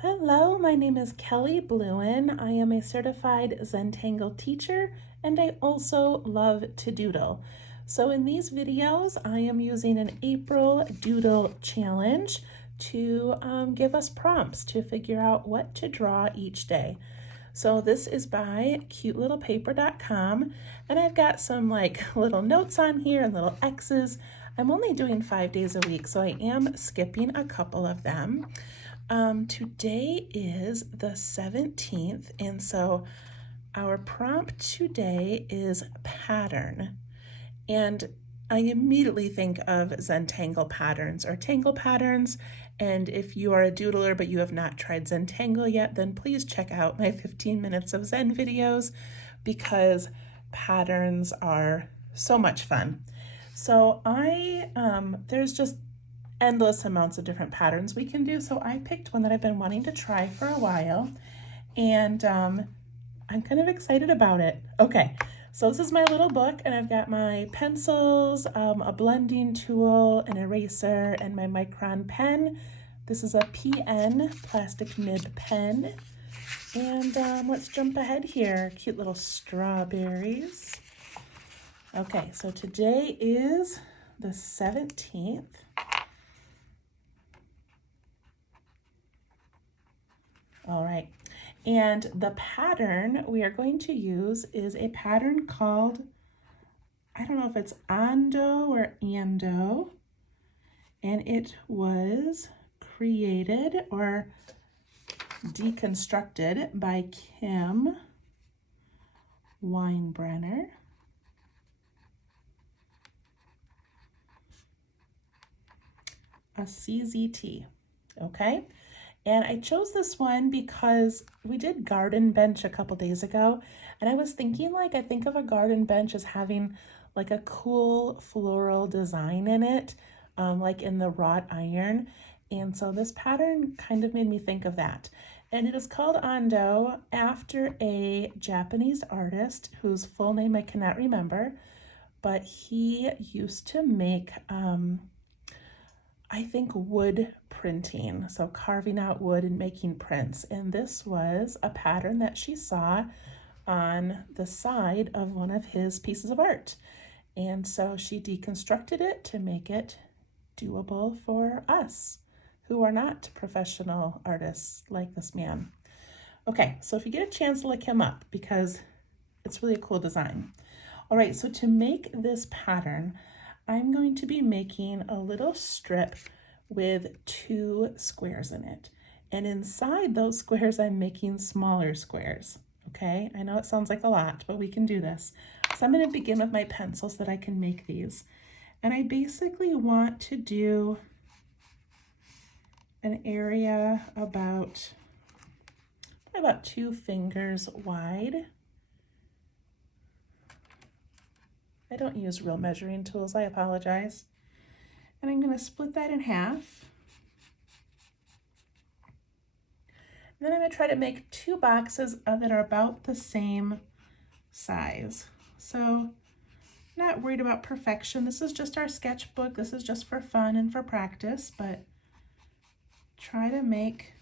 Hello, my name is Kelly Bluen. I am a certified Zentangle teacher and I also love to doodle. So in these videos, I am using an April doodle challenge to give us prompts to figure out what to draw each day. So this is by cutelittlepaper.com and I've got some little notes on here and little X's. I'm only doing 5 days a week, so I am skipping a couple of them. Today is the 17th, and so our prompt today is pattern. And I immediately think of Zentangle patterns or Tangle patterns. And if you are a doodler but you have not tried Zentangle yet, then please check out my 15 minutes of Zen videos because patterns are so much fun. So there's just endless amounts of different patterns we can do. So I picked one that I've been wanting to try for a while, and I'm kind of excited about it. Okay, so this is my little book, and I've got my pencils, a blending tool, an eraser, and my Micron pen. This is a PN, plastic nib pen. And let's jump ahead here. Cute little strawberries. Okay, so today is the 17th. All right, and the pattern we are going to use is a pattern called, I don't know if it's Ando or Ando, and it was created or deconstructed by Kim Weinbrenner. A CZT, okay? And I chose this one because we did garden bench a couple days ago, and I was thinking I think of a garden bench as having a cool floral design in it, like in the wrought iron. And so this pattern kind of made me think of that. And it is called Ando after a Japanese artist whose full name I cannot remember, but he used to make I think wood printing, so carving out wood and making prints. And this was a pattern that she saw on the side of one of his pieces of art. And so she deconstructed it to make it doable for us who are not professional artists like this man. Okay, so if you get a chance to look him up because it's really a cool design. All right, so to make this pattern, I'm going to be making a little strip with 2 squares in it. And inside those squares, I'm making smaller squares. Okay, I know it sounds like a lot, but we can do this. So I'm going to begin with my pencil so that I can make these. And I basically want to do an area about 2 fingers wide. I don't use real measuring tools, I apologize. And I'm going to split that in half. And then I'm going to try to make 2 boxes that are about the same size. So not worried about perfection. This is just our sketchbook. This is just for fun and for practice, but try to make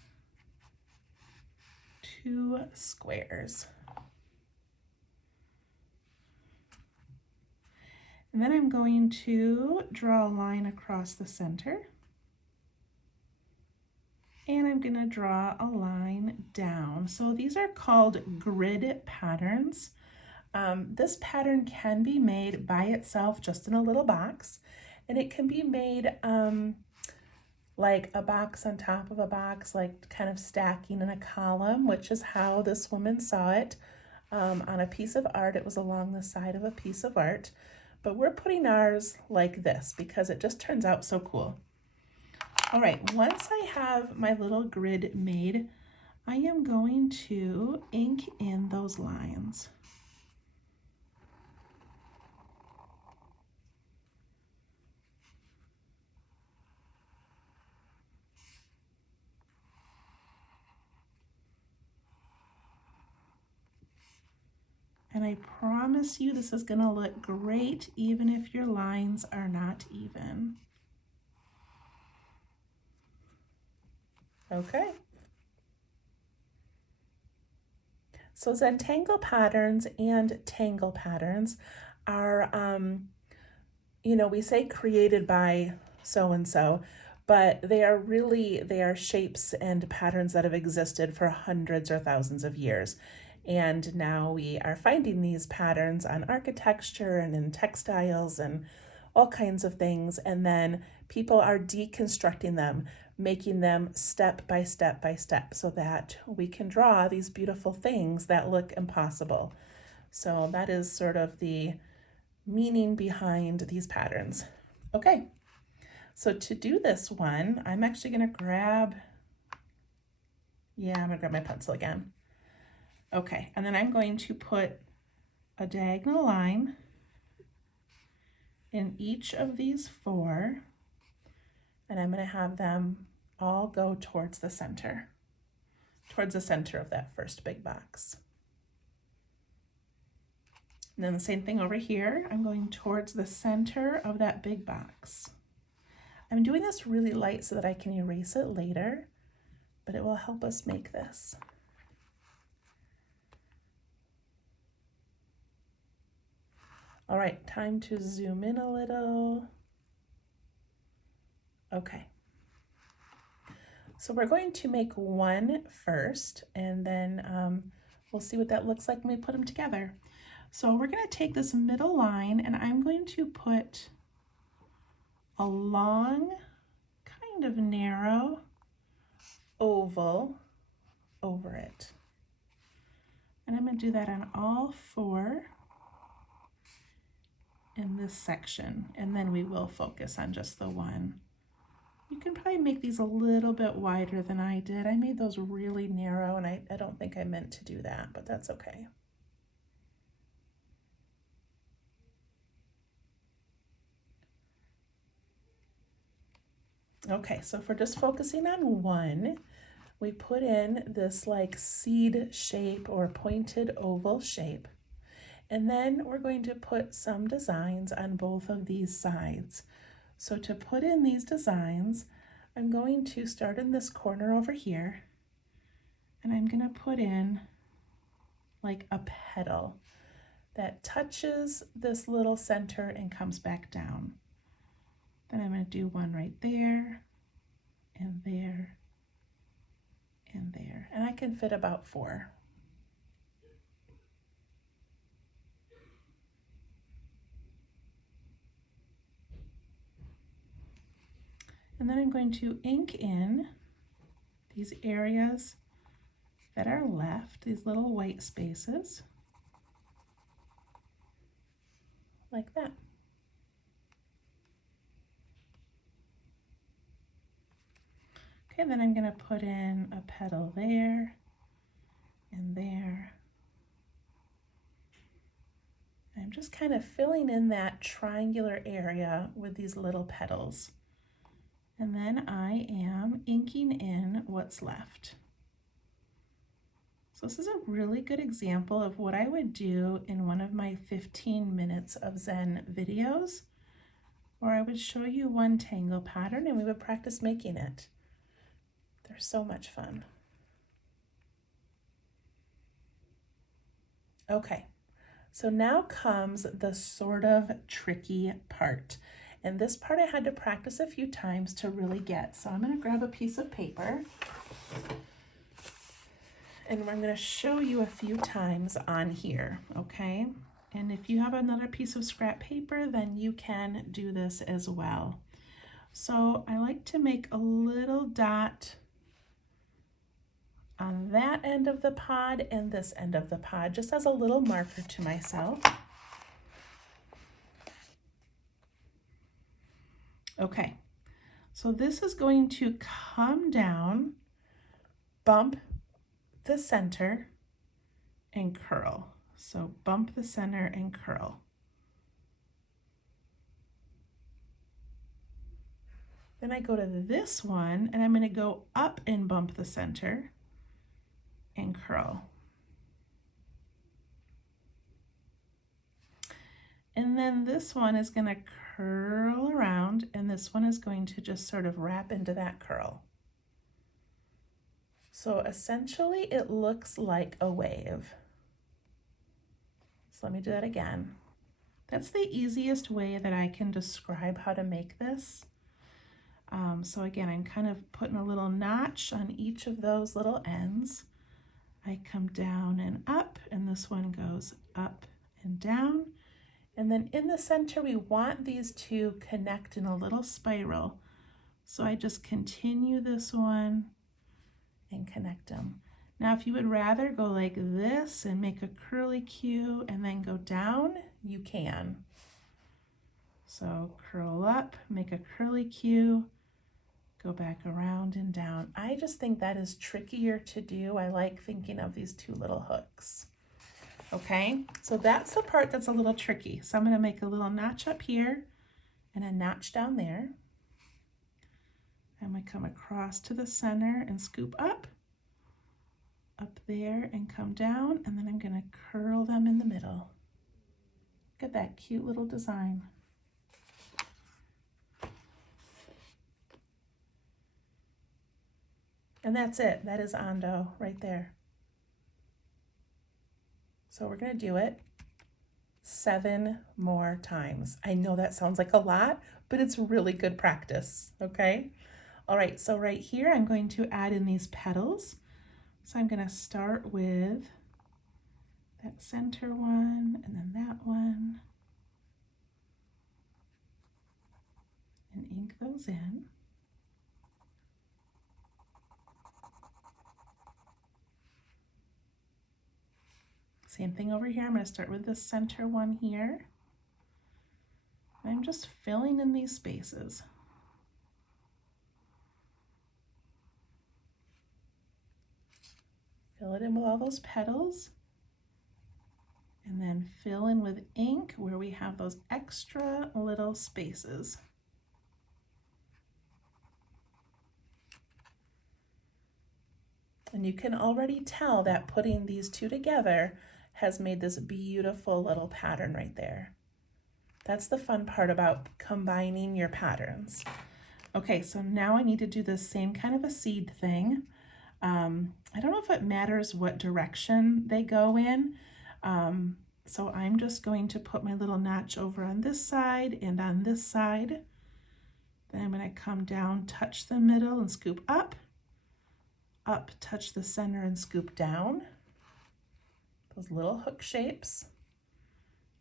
2 squares. And then I'm going to draw a line across the center. And I'm going to draw a line down. So these are called grid patterns. This pattern can be made by itself just in a little box. And it can be made like a box on top of a box, like kind of stacking in a column, which is how this woman saw it on a piece of art. It was along the side of a piece of art. But we're putting ours like this because it just turns out so cool. All right, once I have my little grid made, I am going to ink in those lines. And I promise you this is going to look great even if your lines are not even. Okay. So Zentangle patterns and tangle patterns are, we say created by so-and-so, but they are shapes and patterns that have existed for hundreds or thousands of years. And now we are finding these patterns on architecture and in textiles and all kinds of things. And then people are deconstructing them, making them step by step by step so that we can draw these beautiful things that look impossible. So that is sort of the meaning behind these patterns. Okay, so to do this one, I'm actually going to grab my pencil again. Okay, and then I'm going to put a diagonal line in each of these four, and I'm going to have them all go towards the center of that first big box. And then the same thing over here, I'm going towards the center of that big box. I'm doing this really light so that I can erase it later, but it will help us make this. All right, time to zoom in a little. Okay. So we're going to make one first, and then we'll see what that looks like when we put them together. So we're going to take this middle line, and I'm going to put a long, kind of narrow oval over it. And I'm going to do that on all four in this section, and then we will focus on just the one. You can probably make these a little bit wider than I did. I made those really narrow, and I don't think I meant to do that, but that's okay. Okay, so if we're just focusing on one, we put in this like seed shape or pointed oval shape. And then we're going to put some designs on both of these sides. So to put in these designs, I'm going to start in this corner over here, and I'm going to put in like a petal that touches this little center and comes back down. Then I'm going to do one right there, and there, and there. And I can fit about 4. And then I'm going to ink in these areas that are left, these little white spaces, like that. Okay, then I'm going to put in a petal there and there. I'm just kind of filling in that triangular area with these little petals. And then I am inking in what's left. So this is a really good example of what I would do in one of my 15 minutes of Zen videos, where I would show you one tangle pattern and we would practice making it. They're so much fun. Okay, so now comes the sort of tricky part. And this part I had to practice a few times to really get. So I'm going to grab a piece of paper, and I'm going to show you a few times on here, okay? And if you have another piece of scrap paper, then you can do this as well. So I like to make a little dot on that end of the pod and this end of the pod, just as a little marker to myself. Okay, so this is going to come down, bump the center, and curl. So bump the center and curl. Then I go to this one, and I'm going to go up and bump the center and curl. And then this one is going to curl around, and this one is going to just sort of wrap into that curl. So essentially it looks like a wave. So let me do that again. That's the easiest way that I can describe how to make this. So again, I'm kind of putting a little notch on each of those little ends. I come down and up, and this one goes up and down. And then in the center, we want these to connect in a little spiral. So I just continue this one and connect them. Now, if you would rather go like this and make a curly Q and then go down, you can. So curl up, make a curly Q, go back around and down. I just think that is trickier to do. I like thinking of these two little hooks. Okay, so that's the part that's a little tricky. So I'm going to make a little notch up here and a notch down there. I'm going to come across to the center and scoop up there and come down, and then I'm going to curl them in the middle. Look at that cute little design. And that's it. That is Ando right there. So we're going to do it 7 more times. I know that sounds like a lot, but it's really good practice, okay? All right, so right here, I'm going to add in these petals. So I'm going to start with that center one, and then that one, and ink those in. Same thing over here. I'm going to start with the center one here. I'm just filling in these spaces. Fill it in with all those petals, and then fill in with ink where we have those extra little spaces. And you can already tell that putting these two together has made this beautiful little pattern right there. That's the fun part about combining your patterns. Okay, so now I need to do the same kind of a seed thing. I don't know if it matters what direction they go in. So I'm just going to put my little notch over on this side and on this side. Then I'm going to come down, touch the middle and scoop up, touch the center and scoop down. Those little hook shapes.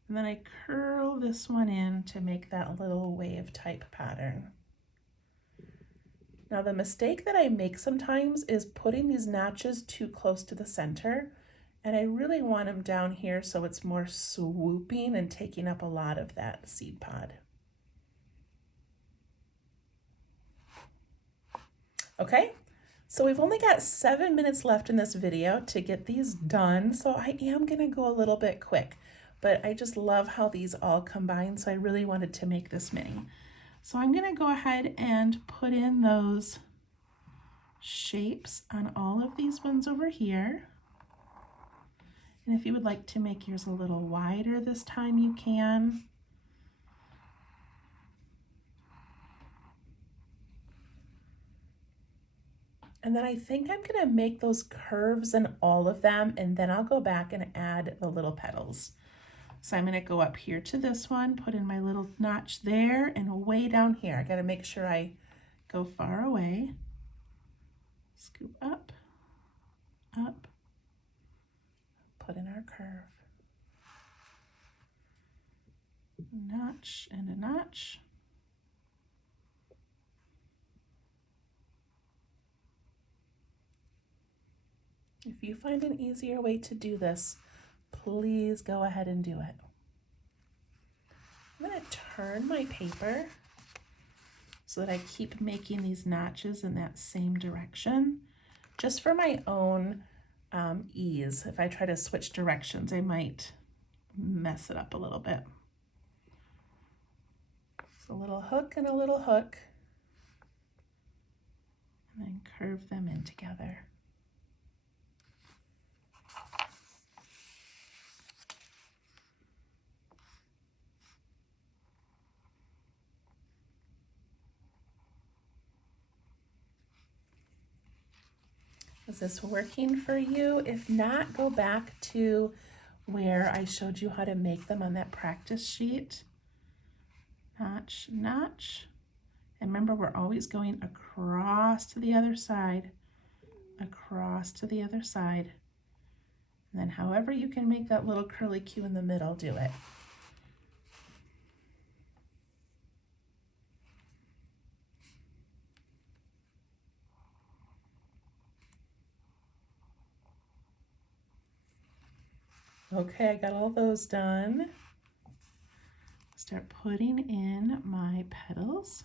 And then I curl this one in to make that little wave type pattern. Now the mistake that I make sometimes is putting these notches too close to the center, and I really want them down here so it's more swooping and taking up a lot of that seed pod. Okay, so we've only got 7 minutes left in this video to get these done, so I am gonna go a little bit quick, but I just love how these all combine, so I really wanted to make this mini. So I'm gonna go ahead and put in those shapes on all of these ones over here. And if you would like to make yours a little wider this time, you can. And then I think I'm gonna make those curves in all of them, and then I'll go back and add the little petals. So I'm going to go up here to this one, put in my little notch there, and way down here. I got to make sure I go far away. Scoop up, put in our curve. A notch and a notch. If you find an easier way to do this, please go ahead and do it. I'm going to turn my paper so that I keep making these notches in that same direction, just for my own ease. If I try to switch directions, I might mess it up a little bit. So a little hook and a little hook, and then curve them in together. Is this working for you? If not, go back to where I showed you how to make them on that practice sheet. Notch, notch. And remember, we're always going across to the other side, across to the other side. And then however you can make that little curly Q in the middle, do it. Okay, I got all those done. Start putting in my petals.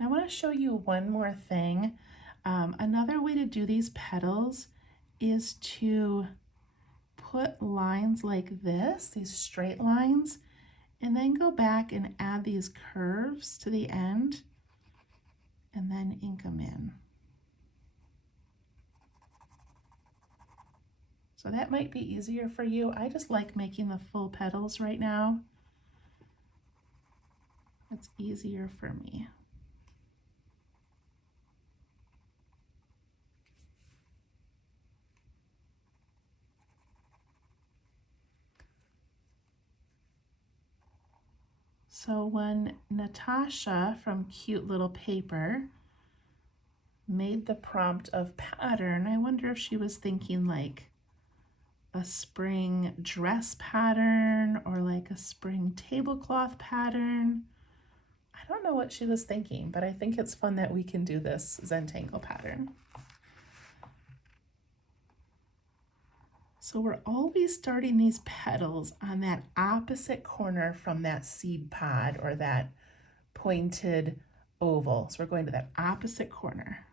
I want to show you one more thing. Another way to do these petals is to put lines like this, these straight lines, and then go back and add these curves to the end and then ink them in. So that might be easier for you. I just like making the full petals right now. It's easier for me. So when Natasha from Cute Little Paper made the prompt of pattern, I wonder if she was thinking like a spring dress pattern or like a spring tablecloth pattern. I don't know what she was thinking, but I think it's fun that we can do this Zentangle pattern. So we're always starting these petals on that opposite corner from that seed pod or that pointed oval. So we're going to that opposite corner.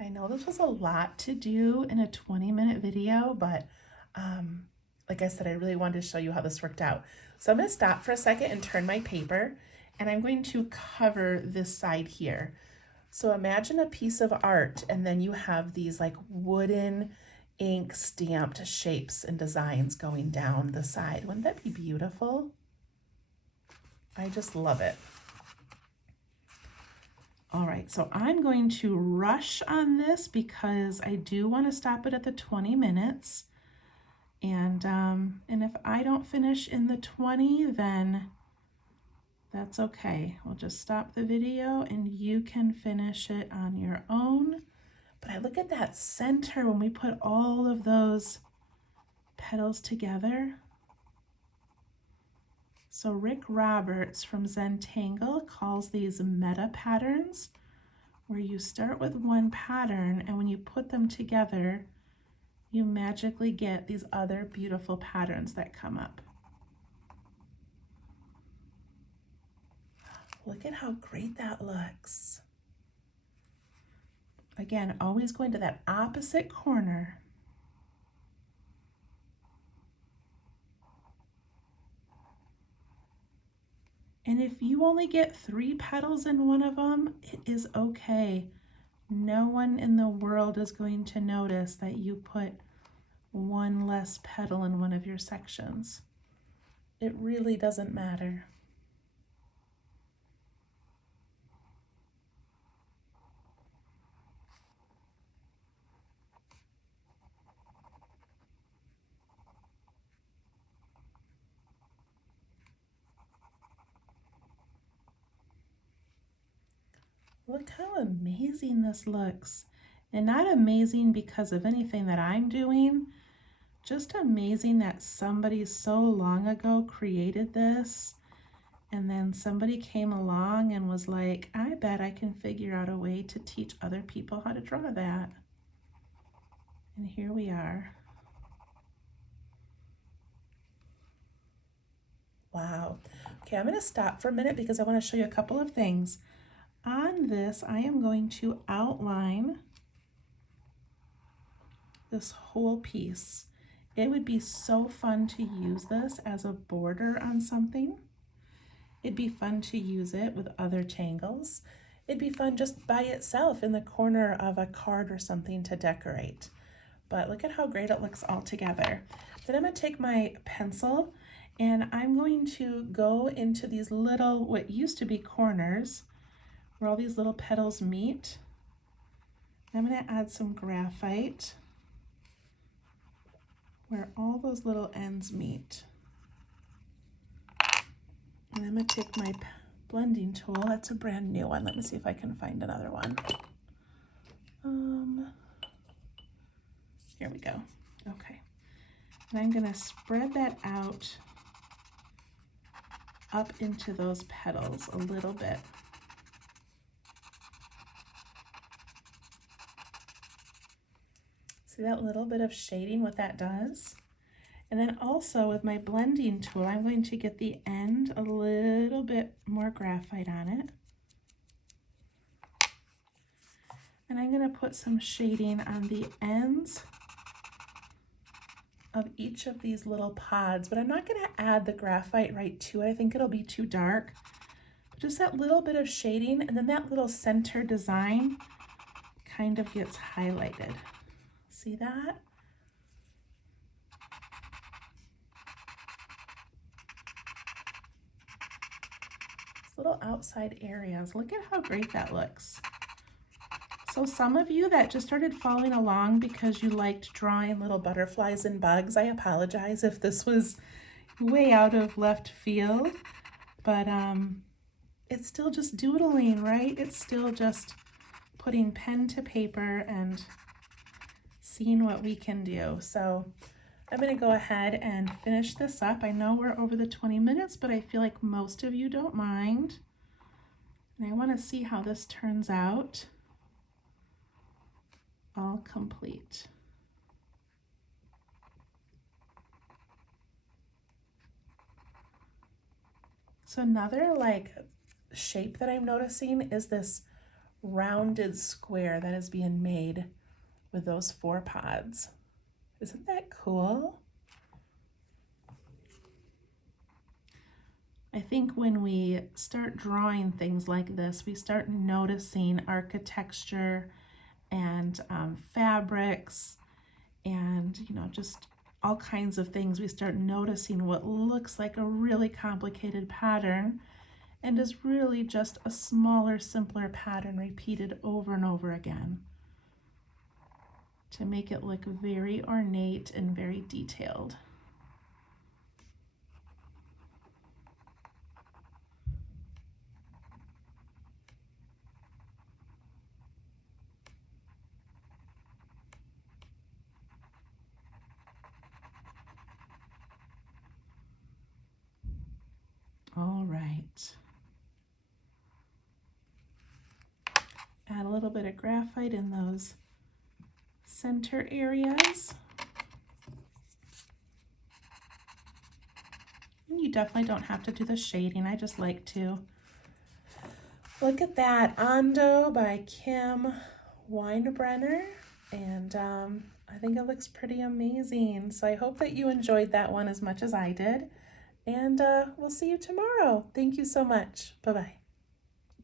I know this was a lot to do in a 20-minute video, but like I said, I really wanted to show you how this worked out. So I'm going to stop for a second and turn my paper, and I'm going to cover this side here. So imagine a piece of art, and then you have these like wooden ink stamped shapes and designs going down the side. Wouldn't that be beautiful? I just love it. All right, so I'm going to rush on this because I do want to stop it at the 20 minutes. And if I don't finish in the 20, then that's okay. We'll just stop the video and you can finish it on your own. But I look at that center when we put all of those petals together. So Rick Roberts from Zentangle calls these meta patterns, where you start with one pattern and when you put them together, you magically get these other beautiful patterns that come up. Look at how great that looks. Again, always going to that opposite corner. And if you only get 3 petals in one of them, it is okay. No one in the world is going to notice that you put one less petal in one of your sections. It really doesn't matter. Look how amazing this looks. And not amazing because of anything that I'm doing, just amazing that somebody so long ago created this, and then somebody came along and was like, I bet I can figure out a way to teach other people how to draw that. And here we are. Wow. Okay, I'm going to stop for a minute because I want to show you a couple of things. On this, I am going to outline this whole piece. It would be so fun to use this as a border on something. It'd be fun to use it with other tangles. It'd be fun just by itself in the corner of a card or something to decorate. but look at how great it looks all together. Then I'm going to take my pencil and I'm going to go into these little, what used to be corners, where all these little petals meet. I'm going to add some graphite where all those little ends meet. And I'm going to take my blending tool. That's a brand new one. Let me see if I can find another one. Here we go. Okay. And I'm going to spread that out up into those petals a little bit. See that little bit of shading, what that does? And then also with my blending tool, I'm going to get the end a little bit more graphite on it. And I'm going to put some shading on the ends of each of these little pods, but I'm not going to add the graphite right to it. I think it'll be too dark. Just that little bit of shading, and then that little center design kind of gets highlighted. See that? These little outside areas, look at how great that looks. So some of you that just started following along because you liked drawing little butterflies and bugs, I apologize if this was way out of left field, but it's still just doodling, right? It's still just putting pen to paper and seeing what we can do. So I'm going to go ahead and finish this up. I know we're over the 20 minutes, but I feel like most of you don't mind. And I want to see how this turns out. All complete. So another like shape that I'm noticing is this rounded square that is being made with those 4 pods. Isn't that cool? I think when we start drawing things like this, we start noticing architecture and fabrics and, you know, just all kinds of things. We start noticing what looks like a really complicated pattern and is really just a smaller, simpler pattern repeated over and over again to make it look very ornate and very detailed. All right. Add a little bit of graphite in those center areas. And you definitely don't have to do the shading. I just like to. Look at that, Ando by Kim Weinbrenner. And I think it looks pretty amazing. So I hope that you enjoyed that one as much as I did. And we'll see you tomorrow. Thank you so much. Bye-bye.